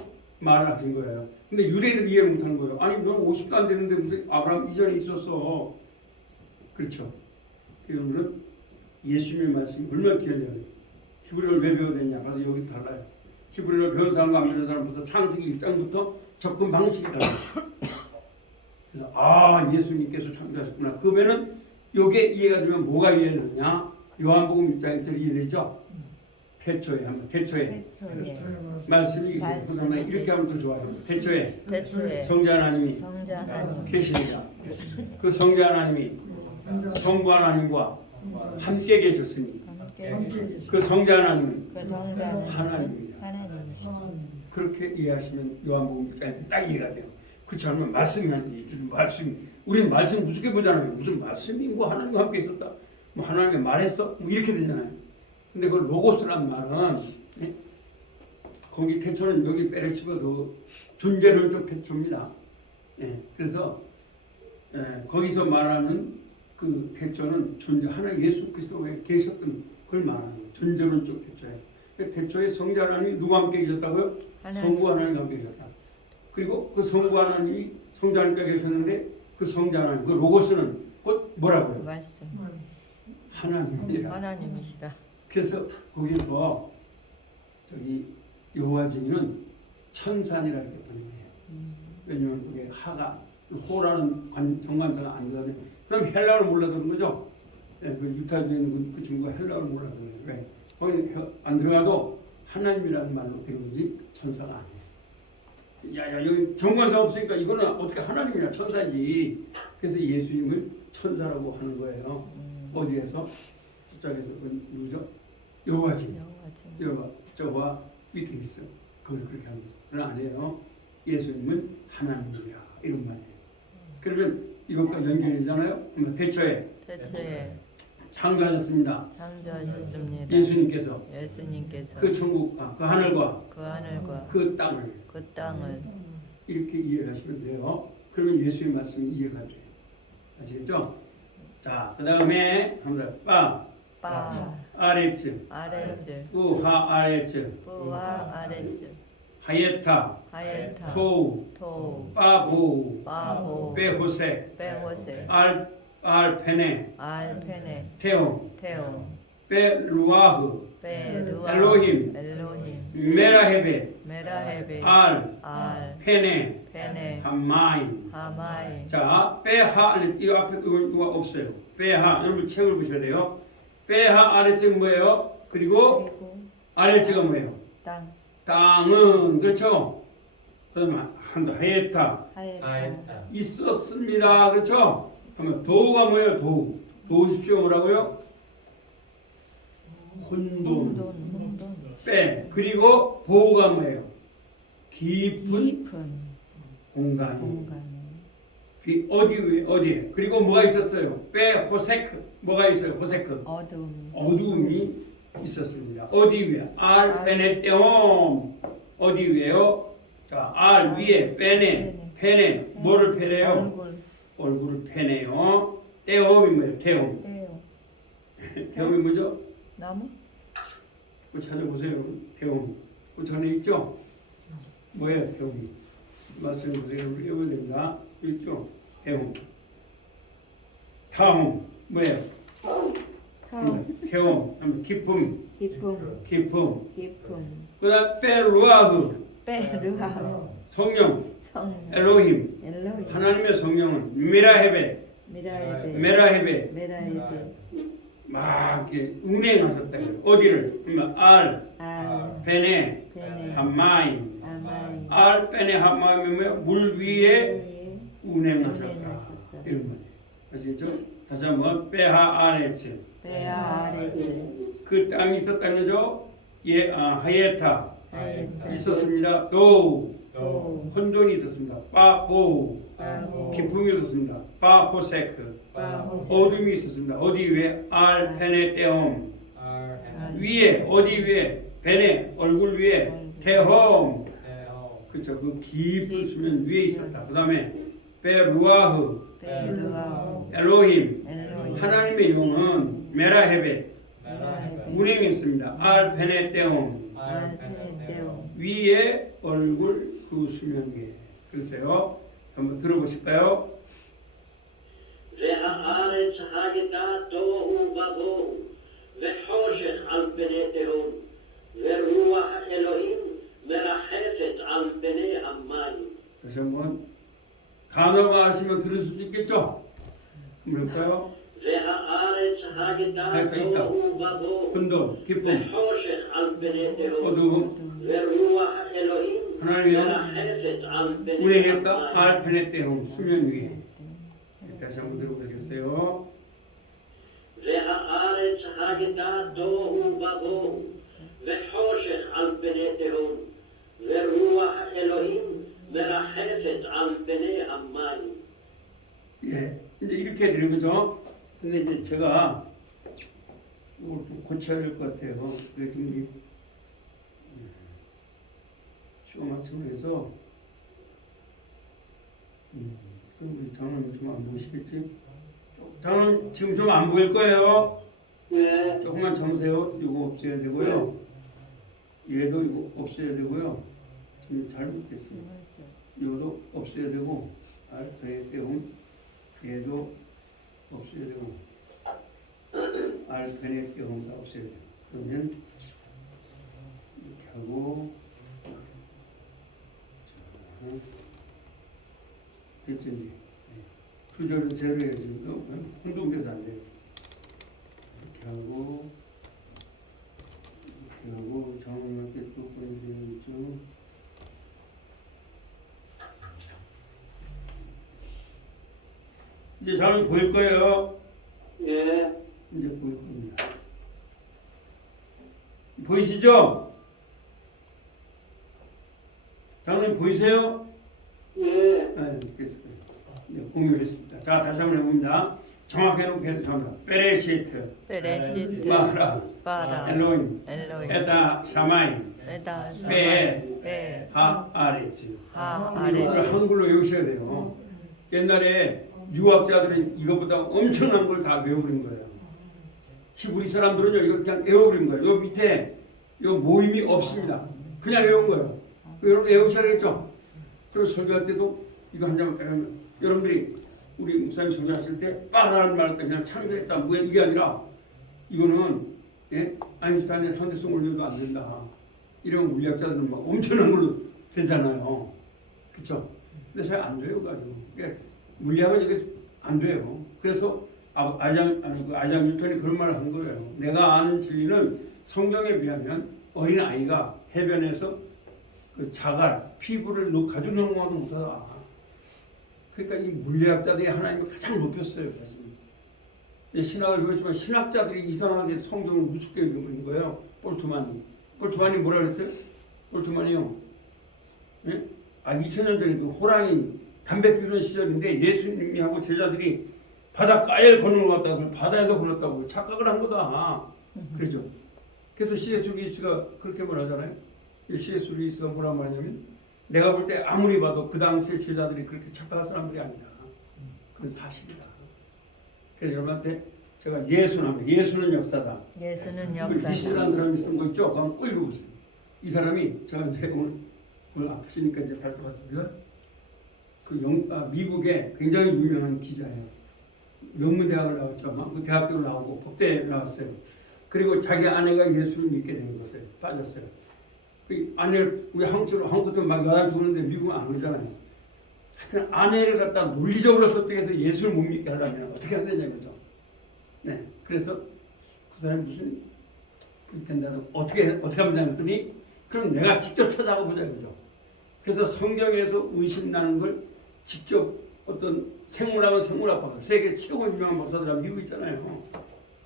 말을 하신 거예요. 근데 유대인은 이해를 못하는 거예요. 아니 넌 50도 안 되는데 무슨 아브라함 이전에 있었어. 그렇죠. 그러면 예수님의 말씀이 얼마나 귀하냐면 히브리어를 왜 배워야 되냐. 봐서 여기서 달라요. 히브리어를 배운 사람과 안 배운 사람부터 창세기 1장부터 접근 방식이 달라요. 그래서 아 예수님께서 창조하셨구나. 그러면은 요게 이해가 되면 뭐가 이해되느냐. 요한복음 1장 1절이 이해되죠. 태초에 한번 태초에 말씀이 있어요. 그 다음에 이렇게 하면 더 좋아요. 태초에 대초에 성자 하나님이 성자 하나님 계십니다. 그 성자 하나님이 성부 하나님과 함께 계셨으니 함께 그 성자 하나님은 그 성자는 하나님입니다. 하나님이시다. 그렇게 이해하시면 요한복음 1장에 딱 이해가 돼요. 그렇지 않으면 말씀이 말씀이 우리는 말씀 무섭게 보잖아요. 무슨 말씀이 뭐 하나님과 함께 있었다. 뭐 하나님이 말했어? 뭐 이렇게 되잖아요. 근데 그 로고스란 말은 예? 거기 태초는 여기 빼레치고도 존재론적 태초입니다. 예, 그래서 거기서 말하는 그 태초는 존재 하나 예수 그리스도에 계셨던 그걸 말하는 거예요. 존재론적 태초에. 태초에 성자 하나님이 누가 함께 계셨다고요? 성부 하나님과 함께 계셨다. 그리고 그 성부 하나님이 성자 하나님과 계셨는데 그 성자 하나님 그 로고스는 곧 뭐라고요? 말씀 하나님이라. 하나님이시라. 그래서 거기서 저기 여호와 증인은 천산이라 이렇게 보는 거예요. 왜냐하면 그게 하가 호라는 정관사가 안 되다면 그럼 헬라어를 몰라서 그런 거죠. 예, 그 유타주에 있는 그 친구가 헬라어를 몰라서 그래요. 왜? 거기는 안 들어가도 하나님이라는 말로 되는 거지 천사가 아니에요. 야야 여기 정관사 없으니까 이거는 어떻게 하나님이냐 천사지. 그래서 예수님을 천사라고 하는 거예요. 어디에서? 숫자에서 누구죠? 여호와 증인. 여호와 저와 밑에 있어. 거기서 그렇게 하는 거죠. 그건 아니에요. 예수님은 하나님이야 이런 말이에요. 그러면 이것과 연결되잖아요. 그러면 태초에 창조하셨습니다. 창조하셨습니다. 예수님께서 예수님께서 그 천국과 그 하늘과 그 하늘과 그 땅을 그 땅을 이렇게 이해하시면 돼요. 그러면 예수의 말씀이 이해가 돼요. 아시겠죠? 자, 그 다음에 한번 빠 아레츠 아레츠 우하 아레츠 뿌와 아레츠 하예타 하예타 토우 토 빠보 바보 베호세 베호세 알페네 알페네 테오 테오 베루아흐 베루아 엘로힘 메라헤베 메라헤베 알 페네 페네 하마임. 하마이 자, 빼하 이거 앞에 이거 없어요. 빼하 여러분 책을 보셔야 돼요. 빼하 아래쪽 뭐예요? 그리고 아래쪽은 뭐예요? 땅 땅은 그렇죠. 그다음에 한다 하예타 하예타 있었습니다. 그렇죠. 그러면 도우가 뭐예요? 도우십시오 뭐라고요? 혼돈 빼 그리고 보우가 뭐예요? 깊은 공간. 어디에? 그리고 뭐가 있었어요? 빼 호세크. 뭐가 있어요? 호세크. 어두움이 있었습니다. 어디 위에? 알 페네테옴. 어디 위에요? 자, 알 위에 페네. 뭐를 페네요? 얼굴을 페네요. 테옴이 뭐예요? 테옴. 테옴이 뭐죠? 나무? 그 찾아보세요, 여러분. 테옴. 그 전에 있죠? 뭐예요, 테옴이? 말씀 보세요. 우리 외워야 됩니다. 있죠? 태홍. 타홍. 뭐예요? 태움, 기쁨, 기쁨 기쁨. 기쁨 그다음 베루아흐, 베르하 성령, 성령 엘로힘. 엘로힘 하나님의 성령은 미라헤베, 미라에베 메라헤베 메라에베 막 이렇게 운행하셨다. 어디를? 그러면 알, 알 베네, 베네 함마임. 아마이 알, 베네, 함마임이면 물 위에 위에 운행하셨다. 운행하셨다. 이런 말이에요. 아시겠죠? 다시 한번 베하 아레츠. 베아 아레츠 그 땅이 있었다는 거죠. 하예타 하예타 있었습니다. 도 도 혼돈이 있었습니다. 빠보 바보 기쁨이 있었습니다. 빠호세크 바호세 어둠이 있었습니다. 어디 위에 알 페네 떼옴 위에 어디 위에 베네 얼굴 위에 테홈 그렇죠. 그 깊은 수면 위에 있었다. 그 다음에 베루아흐 베르하 엘로힘 엘로힘 하나님의 영은 메라헤베 메라에베 운행했습니다. 알 페네 떼옴 알페네테오 위에 얼굴 그 수면 위에. 글쎄요. 한번 들어보실까요? והארץ הייתה תוהו ובוהו, וחושך על פני תהום, ורוח אלוהים מרחפת על פני המים. 다시 한번 단어가 하시면 들으실 수 있겠죠? 한번 볼까요? והארץ הייתה הייתה. תוהו ובוהו, 혼돈, 기쁨, וחושך על פני תהום, 어두움, ורוח אלוהים 하나님의 영 מרחפת על פני 운행했다. המים. 알 페네 떼옴 수면 위에. 다시 한번 들어보겠어요. והארץ הייתה תוהו ובוהו, וחושך על פני תהום, ורוח אלוהים מרחפת על פני המים. 예, 이제 이렇게 되는 거죠. 근데 이제 제가 이걸 좀 고쳐야 될 것 같아요. 그게 좀 우리 쇼 마침을 해서 그럼 우리 장로님 좀 안 보시겠지? 장로님 지금 좀 안 보일 거예요. 네. 조금만 참으세요. 이거 없애야 되고요. 얘도 이거 없애야 되고요. 지금 잘못 됐어요. 이것도 없애야 되고, 알페네테움 얘도 없애야 되고, 알페네테움 다 없애야 돼요. 그러면 이렇게 하고, 자, 됐죠 이제. 투절은 제로 해야지. 혼동돼서 안 돼요. 이렇게 하고, 이렇게 하고, 장로님께 또 보내드리죠. 이제 장로님 보일 거예요. 예. 이제 보일 겁니다. 보이시죠? 장로님 보이세요? 예. 네, 됐어요. 이제 공유를 했습니다. 자, 다시 한번 해봅니다. 정확히 해놓게 합니다. 베레시트, 베레시트 마라, 바라 엘로임, 엘로힘 에다, 샤마임, 에다 베, 베 하, 아레츠. 하 이거를 아레츠 한글로 외우셔야 돼요. 옛날에 유학자들은 이거보다 엄청난 걸 다 외워버린 거예요. 히브리 사람들은요, 이걸 그냥 외워버린 거예요. 요 밑에 요 모임이 없습니다. 그냥 외운 거예요. 여러분 외우셔야겠죠? 그리고 설교할 때도 이거 한 장만 빼면 여러분들이 우리 목사님 설교하실 때 빠라는 말할 때 그냥 참교했다 뭐 이게 아니라 이거는 예? 아인슈타인의 선대성 올려도 안 된다. 이런 물리학자들은 막 엄청난 걸로 되잖아요. 그렇죠? 근데 잘 안 돼요, 가지고. 그러니까 물리학은 이게 안 돼요. 그래서 아이작 뉴턴이 그런 말을 한 거예요. 내가 아는 진리는 성경에 비하면 어린 아이가 해변에서 그 자갈, 피부를 가지고 노는 것도 못하다. 그러니까 이 물리학자들이 하나님을 가장 높였어요, 사실. 신학을 배웠지만 신학자들이 이상하게 성경을 우습게 읽어버린 거예요. 볼트만이 뭐라 그랬어요? 볼트만이요. 예? 2000년 전에 그 호랑이 담배 피우는 시절인데 예수님이 하고 제자들이 바닷가에 거는 것 같다고 바다에서 걸었다고 착각을 한 거다. 그렇죠. 그래서 C.S. 루이스가 그렇게 말하잖아요. C.S. 루이스가 뭐라 말하냐면 내가 볼 때 아무리 봐도 그 당시의 제자들이 그렇게 착각한 사람들이 아니다. 그건 사실이다. 그래서 여러분한테 제가 예수는 역사다. 예수는 리스라는 역사 사람이 쓴 거 있죠? 그럼 꼭 읽어보세요. 이 사람이 제가 이제 오늘 아프시니까 이제 살펴봤습니다. 미국의 굉장히 유명한 기자예요. 명문대학을 나왔죠. 그 대학교를 나오고 법대에 나왔어요. 그리고 자기 아내가 예수를 믿게 된 것에 빠졌어요. 그 아내를 우리 한국도 막 여자 죽었는데 미국은 안 그러잖아요. 하여튼 아내를 갖다 논리적으로 설득해서 예수를 못 믿게 하려면 어떻게 해야 되냐 이거죠. 네, 그래서 그 사람이 무슨 된다고 어떻게 하면 되냐 했더니 그럼 내가 직접 찾아가 보자 이거죠. 그래서 성경에서 의심나는 걸 직접 어떤 생물학 박사, 세계 최고 유명한 박사들 미국 있잖아요.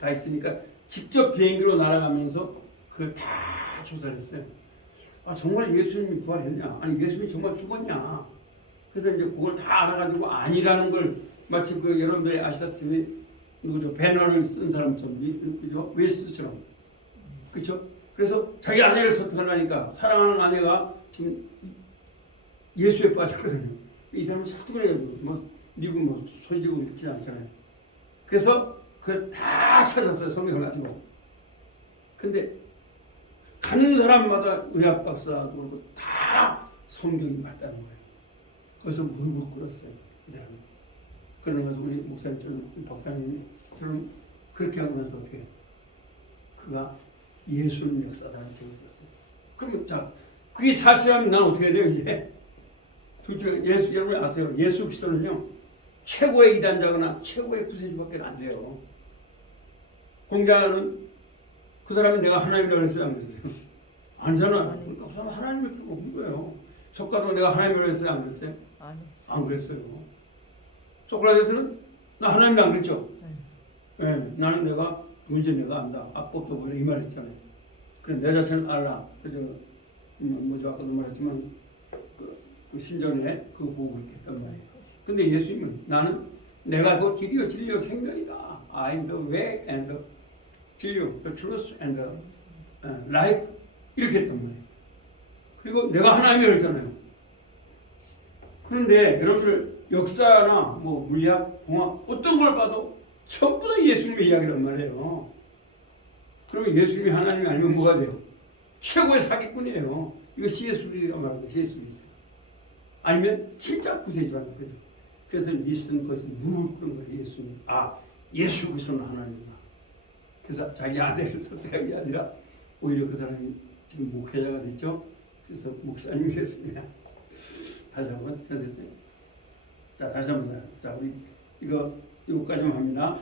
다 있으니까 직접 비행기로 날아가면서 그걸 다 조사를 했어요. 아 정말 예수님이 부활했냐? 아니 예수님이 정말 죽었냐? 그래서 이제 그걸 다 알아가지고 아니라는 걸 마치 그 여러분들이 아시다시피 누구죠? 배너를 쓴 사람처럼 그죠? 웨스트처럼 그렇죠? 그래서 자기 아내를 설득하려니까 사랑하는 아내가 지금 예수에 빠졌거든요. 이 사람은 설득을 해가지고 뭐 미국 뭐 소리지고 있지 않잖아요. 그래서 그걸 다 찾았어요. 성경을 가지고. 근데 가는 사람마다 의학 박사도 그렇고 다 성경이 맞다는 거예요. 거기서 무릎을 꿇었어요. 이 사람은. 그러면서 우리 목사님처럼 박사님처럼 그렇게 하고 나서 어떻게 해요? 그가 예수님 역사라는 책을 썼어요. 그러면 자 그게 사실이면 난 어떻게 해야 돼요 이제? 둘 중에 예수 여러분 아세요? 예수 그리스도는요 최고의 이단자거나 최고의 구세주밖에 안 돼요. 공자는 그 사람이 내가 하나님이라고 했어요 안 그랬어요? 아니잖아. 그 사람 하나님일 필요가 없는 거예요. 석가도 내가 하나님이라고 했어요 안 그랬어요? 아니. 안 그랬어요. 소크라테스는 나 하나님 안 그랬죠? 네, 나는 내가 문제 내가 안다. 악법도 보내 이 말했잖아요. 그래 내 자신을 알라. 그저 뭐죠 아까도 말했지만 그 신전에 그 보고 있겠단 말이에요. 근데 예수님은 나는 내가 그 길이요 진리요 생명이다. I'm the way and the 진리요, the truth and the life 이렇게 했단 말이에요. 그리고 내가 하나님이라고 했잖아요. 그런데 여러분들 역사나 뭐 물리학, 공학 어떤 걸 봐도 전부 다 예수님의 이야기란 말이에요. 그러면 예수님이 하나님이 아니면 뭐가 돼요? 최고의 사기꾼이에요. 이거 C.S. 루이스가 말하는 C.S. 루이스. 아니면 진짜 구세주라는 거죠. 그래서 리슨 것은 무릎을 꿇은 거예요. 예수님. 아 예수 그리스도는 하나님이다. 그래서 자기 아내를 설득한 게 아니라 오히려 그 사람이 지금 목회자가 됐죠. 그래서 목사님이 됐습니다. 다시 한번 해주세요. 자 다시 한번 자 우리 이거까지만 합니다.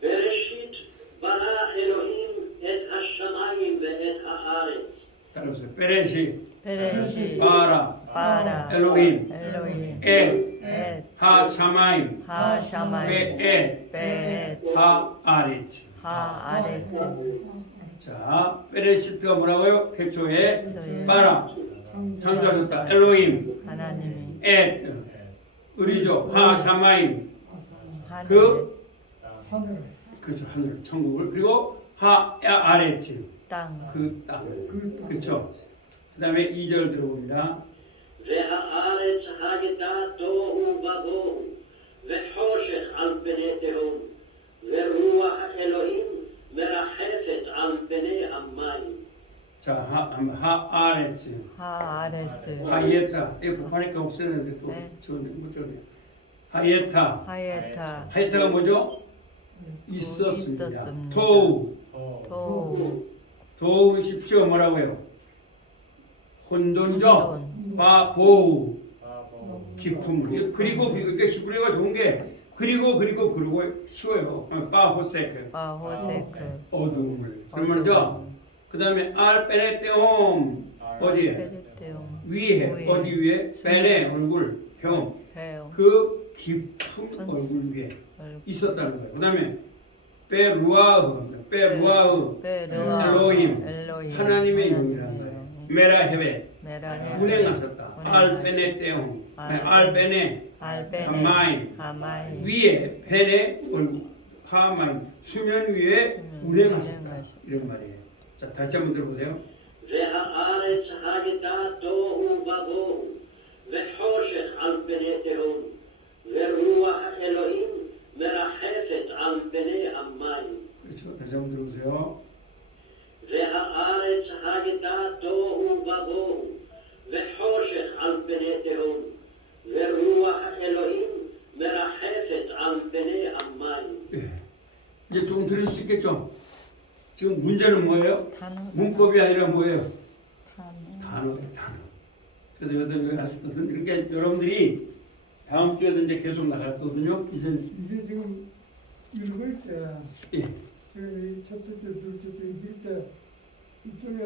בראשית ברא אלוהים את השמיים ואת הארץ. 따라오세요. 베레시 베레시 바라 바라 엘로힘 엘로힘 에 하샤마임 하샤마임 베 하아레츠. 하아레츠 자 베레시트가 뭐라고요? 태초에 태초에 바라 창조하셨다. 엘로힘 하나님이 에 우리죠. 하샤마임 하늘 그 하늘 그죠 하늘 천국을 그리고 하아레츠 땅 그 땅 그렇죠. 그 다음에 2절 들어봅니다. והארץ הייתה תוהו ובוהו וחושך על פני תהום ורוח אלוהים מרחפת על פני המים. 자 하아레츠 하아레츠 하이에타 이거 복하니까 없애는데 또 네. 못 적네. 하이에타 하예타 하이에타가 뭐죠? 있었습니다. 있었습니다. 토우 도 도우십시오 뭐라고요? 혼돈이죠. 혼돈. 바보우 기품. 그리고 그러니까 히브리어가 좋은 게 그리고 쉬워요. 바호세크 바호세크 어둠을 그런 말이죠. 그 다음에 알페네테홈 어디에? 베레테움 위에 위에. 어디 위에? 베네 얼굴 형 배움 그 깊은 얼굴 위에 있었다는 거예요. 그 다음에 베루아흐 엘로힘 하나님의 영이라는 거예요. 메라헤베 메라헤 운행하셨다. 알페네테홈 알베네 알베네 하마임 하마임 위에 베네 얼굴 하마임 수면 위에 운행하셨다. 이런 말이에요. 자 다시 한번 들어보세요. והארץ הייתה תוהו ובוהו וחושך על פני תהום ורוח אלוהים מרחפת על פני המים. 그렇죠. 다시 한번 들어보세요. והארץ הייתה תוהו ובוהו וחושך על פני תהום ורוח אלוהים מרחפת על פני המים. 이제 조금 들을 수 있겠죠? 지금 문제는 뭐예요? 단어. 문법이 아니라 뭐예요? 단어. 단어예요, 단어. 그래서 여기서 하실 것은 이렇게 여러분들이 다음 주에도 이제 계속 나갈 거거든요. 이제 이게 지금 읽을 때 예. 지금 이 첫째 주, 둘째 주 읽을 때 이쪽에